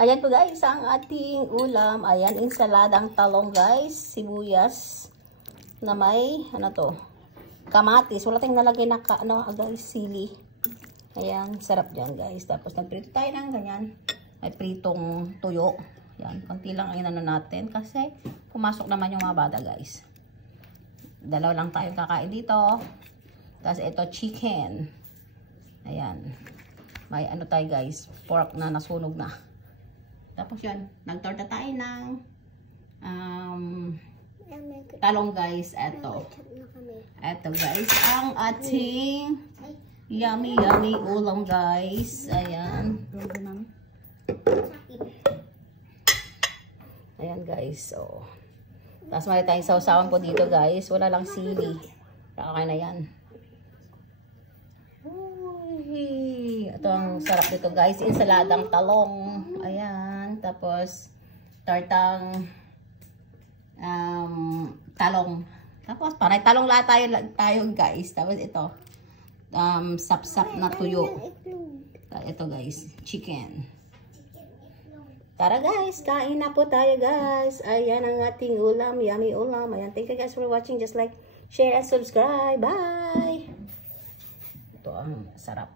Ayan po guys, ang ating ulam. Ayan, insaladang talong guys. Sibuyas na may, ano to, kamatis. Wala tayong nalagay na guys, sili. Ayan, sarap dyan guys. Tapos nagprito tayo ng ganyan. May pritong tuyo. Ayan, konti lang ang inano natin. Kasi pumasok naman yung mga bata guys. Dalawa lang tayong kakain dito. Tapos ito chicken. Ayan. May ano tayo guys, pork na nasunog na. Tapos yun, nagtorta tayo ng talong guys. Eto guys, ang ating yummy ulam guys. Ayan. Ayan guys. So, tapos may tayong sausawan po dito guys. Wala lang sili. Kakain na yan. Uy, ito ang sarap dito guys. Insaladang talong. Ayan. Tapos tartang talong. Tapos parang talong lahat tayo guys. Tapos ito sapsap na tuyo. Ito guys, chicken. Tara guys, kain na po tayo guys. Ayan ang ating ulam, yummy ulam. Ayan, thank you guys for watching. Just like, share, and subscribe. Bye! Ito ang sarap.